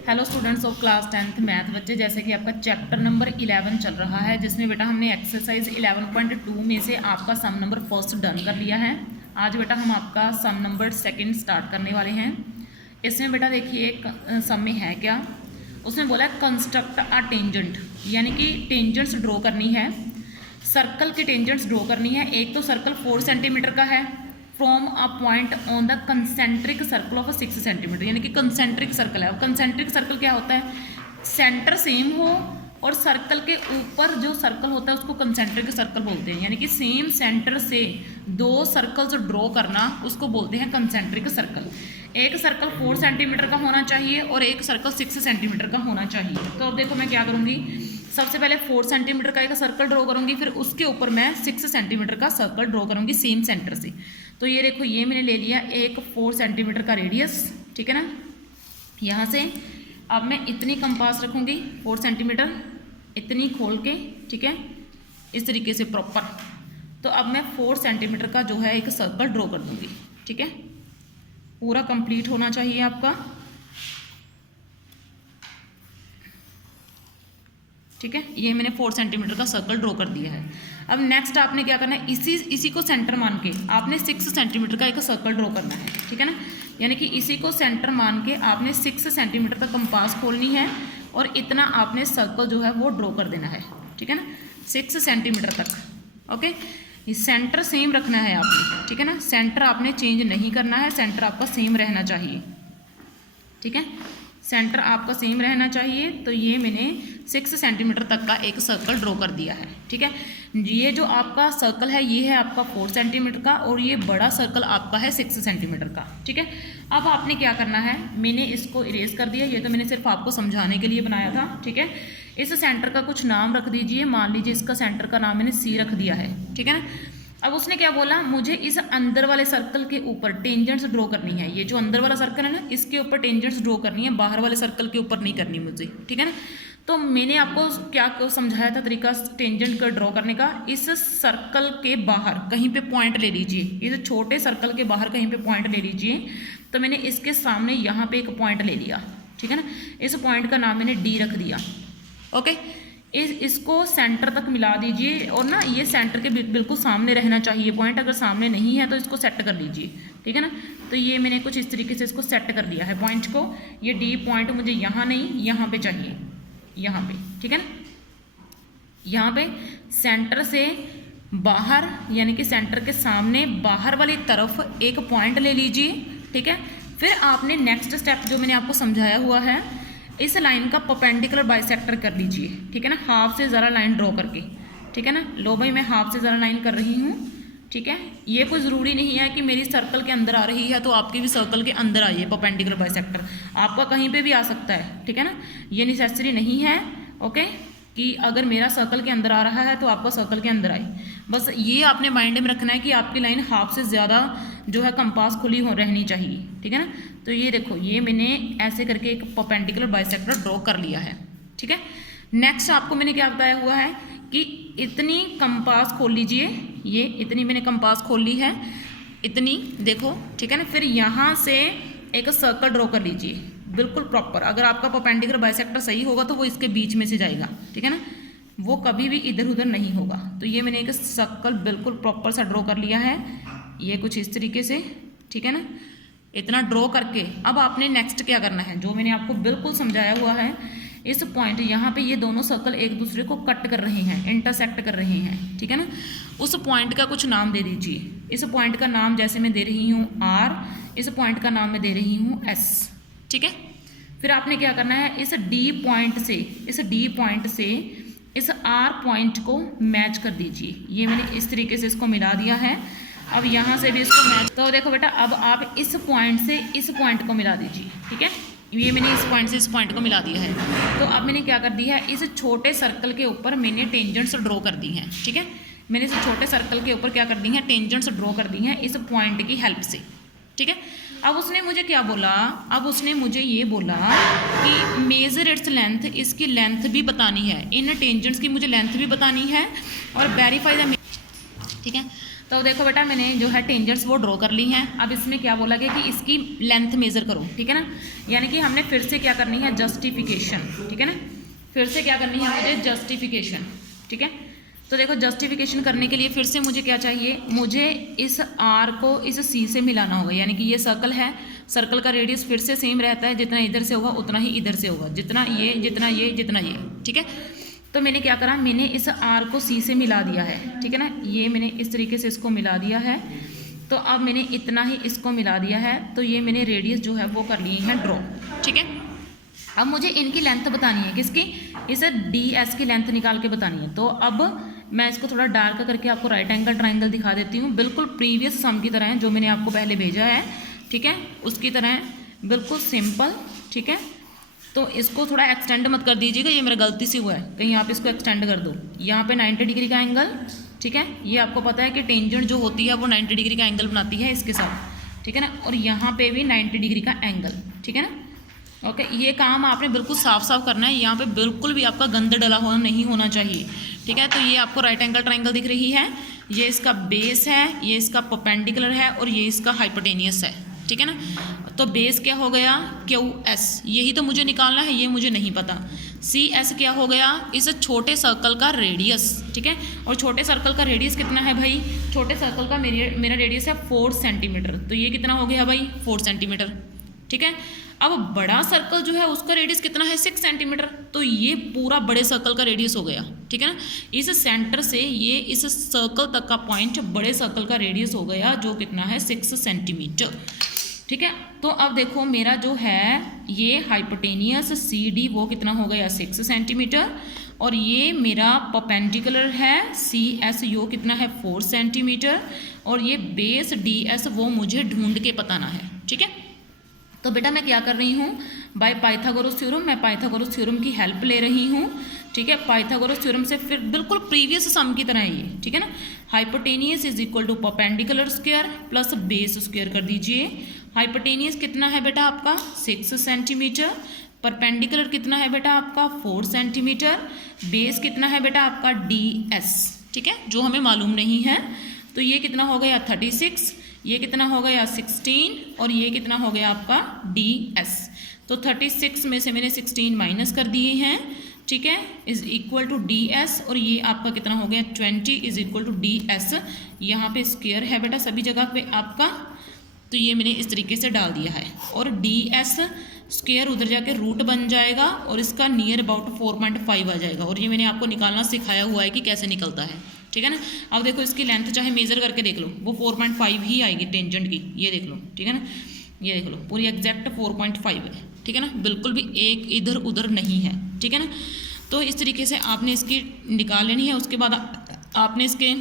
Hello students of class 10th math बच्चे, जैसे कि आपका चैप्टर नंबर 11 चल रहा है, जिसमें बेटा हमने एक्सरसाइज 11.2 में से आपका सम नंबर फर्स्ट डन कर लिया है। आज बेटा हम आपका सम नंबर सेकंड स्टार्ट करने वाले हैं। इसमें बेटा देखिए एक सम में है क्या, उसमें बोला है कंस्ट्रक्ट अ टेंजेंट, यानी कि टेंजेंट्स ड्रॉ करनी है, सर्कल की टेंजेंट्स ड्रॉ करनी है। एक तो सर्कल 4 सेंटीमीटर का है from a point on the concentric circle of 6 centimetre, यानी कि कंसेंट्रिक सर्कल है। कंसेंट्रिक सर्कल क्या होता है, सेंटर सेम हो और सर्कल के ऊपर जो सर्कल होता है उसको कंसेंट्रिक सर्कल बोलते हैं, यानी कि सेम सेंटर से दो सर्कल्स ड्रॉ करना उसको बोलते हैं कंसेंट्रिक सर्कल। एक सर्कल 4 सेंटीमीटर का होना चाहिए और एक सर्कल 6 सेंटीमीटर का होना चाहिए। तो अब देखो मैं क्या करूँगी, सबसे पहले 4 सेंटीमीटर का एक सर्कल ड्रॉ करूँगी, फिर उसके ऊपर मैं 6 सेंटीमीटर का सर्कल ड्रॉ करूँगी सेम सेंटर से। तो ये देखो, ये मैंने ले लिया एक 4 सेंटीमीटर का रेडियस, ठीक है ना। यहाँ से अब मैं इतनी कंपास रखूँगी 4 सेंटीमीटर, इतनी खोल के, ठीक है, इस तरीके से प्रॉपर। तो अब मैं 4 सेंटीमीटर का जो है एक सर्कल ड्रॉ कर दूँगी, ठीक है, पूरा कंप्लीट होना चाहिए आपका, ठीक है। ये मैंने 4 सेंटीमीटर का सर्कल ड्रॉ कर दिया है। अब नेक्स्ट आपने क्या करना है, इसी को सेंटर मान के आपने 6 सेंटीमीटर का एक सर्कल ड्रॉ करना है, ठीक है ना। यानी कि इसी को सेंटर मान के आपने 6 सेंटीमीटर तक कंपास खोलनी है और इतना आपने सर्कल जो है वो ड्रॉ कर देना है, ठीक है ना, 6 सेंटीमीटर तक। ओके, ये सेंटर सेम रखना है आपने, ठीक है ना, सेंटर आपने चेंज नहीं करना है, सेंटर आपका सेम रहना चाहिए, ठीक है, सेंटर आपका सेम रहना चाहिए। तो ये मैंने 6 सेंटीमीटर तक का एक सर्कल ड्रॉ कर दिया है, ठीक है। ये जो आपका सर्कल है ये है आपका 4 सेंटीमीटर का और ये बड़ा सर्कल आपका है 6 सेंटीमीटर का, ठीक है। अब आपने क्या करना है, मैंने इसको इरेज कर दिया, ये तो मैंने सिर्फ आपको समझाने के लिए बनाया था, ठीक है। इस सेंटर का कुछ नाम रख दीजिए, मान लीजिए इसका सेंटर का नाम मैंने C रख दिया है, ठीक है ना। अब उसने क्या बोला, मुझे इस अंदर वाले सर्कल के ऊपर टेंजेंट्स ड्रॉ करनी है। ये जो अंदर वाला सर्कल है ना, इसके ऊपर टेंजेंट्स ड्रॉ करनी है, बाहर वाले सर्कल के ऊपर नहीं करनी मुझे, ठीक है ना। तो मैंने आपको क्या समझाया था तरीका टेंजेंट का ड्रॉ करने का, इस सर्कल के बाहर कहीं पे पॉइंट ले लीजिए, इस छोटे सर्कल के बाहर कहीं पे पॉइंट ले लीजिए। तो मैंने इसके सामने यहाँ पे एक पॉइंट ले लिया, ठीक है ना, इस पॉइंट का नाम मैंने D रख दिया। ओके, इसको सेंटर तक मिला दीजिए और ना ये सेंटर के बिल्कुल सामने रहना चाहिए पॉइंट, अगर सामने नहीं है तो इसको सेट कर लीजिए, ठीक है ना। तो ये मैंने कुछ इस तरीके से इसको सेट कर लिया है पॉइंट को। ये D पॉइंट मुझे यहाँ नहीं, यहाँ पे चाहिए, यहाँ पे, ठीक है ना। यहाँ पे सेंटर से बाहर, यानी कि सेंटर के सामने बाहर वाली तरफ एक पॉइंट ले लीजिए, ठीक है। फिर आपने नेक्स्ट स्टेप जो मैंने आपको समझाया हुआ है, इस लाइन का परपेंडिकुलर बाइसेक्टर कर लीजिए, ठीक है ना, हाफ से ज़रा लाइन ड्रॉ करके, ठीक है ना। लो भाई मैं हाफ से ज़रा लाइन कर रही हूँ, ठीक है। ये कोई ज़रूरी नहीं है कि मेरी सर्कल के अंदर आ रही है तो आपकी भी सर्कल के अंदर आइए, परपेंडिकुलर बाइसेक्टर आपका कहीं पे भी आ सकता है, ठीक है ना, ये नेसेसरी नहीं है। ओके, कि अगर मेरा सर्कल के अंदर आ रहा है तो आपका सर्कल के अंदर आए, बस ये आपने माइंड में रखना है कि आपकी लाइन हाफ से ज़्यादा जो है कंपास खुली हो रहनी चाहिए, ठीक है ना। तो ये देखो, ये मैंने ऐसे करके एक परपेंडिकुलर बाइसेक्टर ड्रॉ कर लिया है, ठीक है। नेक्स्ट आपको मैंने क्या बताया हुआ है कि इतनी कंपास खोल लीजिए, ये इतनी मैंने कंपास खोल ली है, इतनी देखो, ठीक है ना। फिर यहाँ से एक सर्कल ड्रॉ कर लीजिए बिल्कुल प्रॉपर। अगर आपका परपेंडिकुलर बाइसेक्टर सही होगा तो वो इसके बीच में से जाएगा, ठीक है ना, वो कभी भी इधर उधर नहीं होगा। तो ये मैंने एक सर्कल बिल्कुल प्रॉपर सा ड्रॉ कर लिया है, ये कुछ इस तरीके से, ठीक है ना। इतना ड्रॉ करके अब आपने नेक्स्ट क्या करना है, जो मैंने आपको बिल्कुल समझाया हुआ है, इस पॉइंट यहाँ पे ये दोनों सर्कल एक दूसरे को कट कर रहे हैं, इंटरसेक्ट कर रहे हैं, ठीक है ना। उस पॉइंट का कुछ नाम दे दीजिए। इस पॉइंट का नाम जैसे मैं दे रही हूँ R, इस पॉइंट का नाम मैं दे रही हूँ S, ठीक है। फिर आपने क्या करना है, इस D पॉइंट से इस R पॉइंट को मैच कर दीजिए। ये मैंने इस तरीके से इसको मिला दिया है। अब यहाँ से भी इसको मैच, तो देखो बेटा अब आप इस पॉइंट से इस पॉइंट को मिला दीजिए, ठीक है। ये मैंने इस पॉइंट से इस पॉइंट को मिला दिया है। तो अब मैंने क्या कर दिया है, इस छोटे सर्कल के ऊपर मैंने टेंजेंट्स ड्रॉ कर दी हैं, ठीक है। मैंने इस छोटे सर्कल के ऊपर क्या कर दी हैं, टेंजेंट्स ड्रॉ कर दी हैं इस पॉइंट की हेल्प से, ठीक है। अब उसने मुझे क्या बोला, अब उसने मुझे ये बोला कि मेजर इट्स लेंथ, इसकी लेंथ भी बतानी है, इन टेंजेंट्स की मुझे लेंथ भी बतानी है और वेरीफाई द, ठीक है। तो देखो बेटा मैंने जो है टेंजेंट्स वो ड्रॉ कर ली हैं। अब इसमें क्या बोला गया कि इसकी लेंथ मेज़र करो, ठीक है ना। यानी कि हमने फिर से क्या करनी है, जस्टिफिकेशन, ठीक है ना। फिर से क्या करनी है मुझे, जस्टिफिकेशन, ठीक है। तो देखो जस्टिफिकेशन करने के लिए फिर से मुझे क्या चाहिए, मुझे इस आर को इस सी से मिलाना होगा। यानी कि ये सर्कल है, सर्कल का रेडियस फिर से सेम रहता है, जितना इधर से होगा उतना ही इधर से होगा, जितना ये जितना ये जितना ये, ठीक है। तो मैंने क्या करा, मैंने इस आर को सी से मिला दिया है, ठीक है ना। ये मैंने इस तरीके से इसको मिला दिया है। तो अब मैंने इतना ही इसको मिला दिया है। तो ये मैंने रेडियस जो है वो कर लिए हैं ड्रॉ, ठीक है। अब मुझे इनकी लेंथ बतानी है, किसकी, इस डी एस की लेंथ निकाल के बतानी है। तो अब मैं इसको थोड़ा डार्क करके आपको राइट एंगल ट्राइंगल दिखा देती हूँ, बिल्कुल प्रीवियस सम की तरह है जो मैंने आपको पहले भेजा है, ठीक है, उसकी तरह है, बिल्कुल सिंपल, ठीक है। तो इसको थोड़ा एक्सटेंड मत कर दीजिएगा, ये मेरा गलती से हुआ है, कहीं आप इसको एक्सटेंड कर दो। यहाँ पे 90 डिग्री का एंगल, ठीक है, ये आपको पता है कि टेंजेंट जो होती है वो 90 डिग्री का एंगल बनाती है इसके साथ, ठीक है ना। और यहाँ पे भी 90 डिग्री का एंगल, ठीक है ना। ओके, ये काम आपने बिल्कुल साफ साफ करना है, यहाँ पे बिल्कुल भी आपका गंद डला हुआ नहीं होना चाहिए, ठीक है। तो ये आपको राइट एंगल ट्राइंगल दिख रही है, ये इसका बेस है, ये इसका परपेंडिकुलर है और ये इसका हाइपोटेनियस है, ठीक है ना। तो बेस क्या हो गया, क्यू एस, यही तो मुझे निकालना है, ये मुझे नहीं पता। सी एस क्या हो गया, इस छोटे सर्कल का रेडियस, ठीक है। और छोटे सर्कल का रेडियस कितना है भाई, छोटे सर्कल का मेरा रेडियस है 4 सेंटीमीटर, तो ये कितना हो गया भाई 4 सेंटीमीटर, ठीक है। अब बड़ा सर्कल जो है उसका रेडियस कितना है 6 सेंटीमीटर, तो ये पूरा बड़े सर्कल का रेडियस हो गया, ठीक है ना। इस सेंटर से ये इस सर्कल तक का पॉइंट बड़े सर्कल का रेडियस हो गया, जो कितना है 6 सेंटीमीटर, ठीक है। तो अब देखो मेरा जो है ये हाइपोटेनियस सी डी वो कितना हो गया 6 सेंटीमीटर, और ये मेरा परपेंडिकुलर है सी एस यो कितना है 4 सेंटीमीटर, और ये बेस डी एस वो मुझे ढूंढ के बताना है, ठीक है। तो बेटा मैं क्या कर रही हूँ, बाय पाइथागोरस थ्योरम, मैं पाइथागोरस थ्योरम की हेल्प ले रही हूँ, ठीक है। पाइथागोरस थ्योरम से फिर बिल्कुल प्रीवियस सम की तरह है ये, ठीक है ना। Hypotenuse is equal to perpendicular square plus base square कर दीजिए। हाइपोटेनियस कितना है बेटा आपका 6 सेंटीमीटर, परपेंडिकुलर कितना है बेटा आपका 4 सेंटीमीटर, बेस कितना है बेटा आपका डी एस, ठीक है, जो हमें मालूम नहीं है। तो ये कितना हो गया 36, ये कितना हो गया 16, और ये कितना हो गया आपका डी एस। तो 36 में से मैंने 16 माइनस कर दिए हैं, ठीक है, is equal to D S, और ये आपका कितना हो गया 20 is equal to D S. यहाँ पे स्क्वायर है बेटा सभी जगह पे आपका, तो ये मैंने इस तरीके से डाल दिया है, और डी एस स्क्वायर उधर जाके रूट बन जाएगा, और इसका नियर अबाउट 4.5 आ जाएगा, और ये मैंने आपको निकालना सिखाया हुआ है कि कैसे निकलता है, ठीक है ना। अब देखो इसकी लेंथ चाहे मेज़र करके देख लो, वो 4.5 ही आएगी टेंजेंट की, ये देख लो, ठीक है ना, ये देख लो पूरी एग्जैक्ट 4.5 है, ठीक है ना, बिल्कुल भी एक इधर उधर नहीं है, ठीक है ना। तो इस तरीके से आपने इसकी निकाल लेनी है। उसके बाद आपने इसके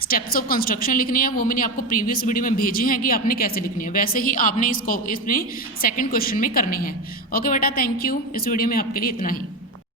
स्टेप्स ऑफ कंस्ट्रक्शन लिखने हैं, वो मैंने आपको प्रीवियस वीडियो में भेजे हैं कि आपने कैसे लिखनी है, वैसे ही आपने इसको इसमें सेकंड क्वेश्चन में करने हैं। ओके बेटा, थैंक यू। इस वीडियो में आपके लिए इतना ही।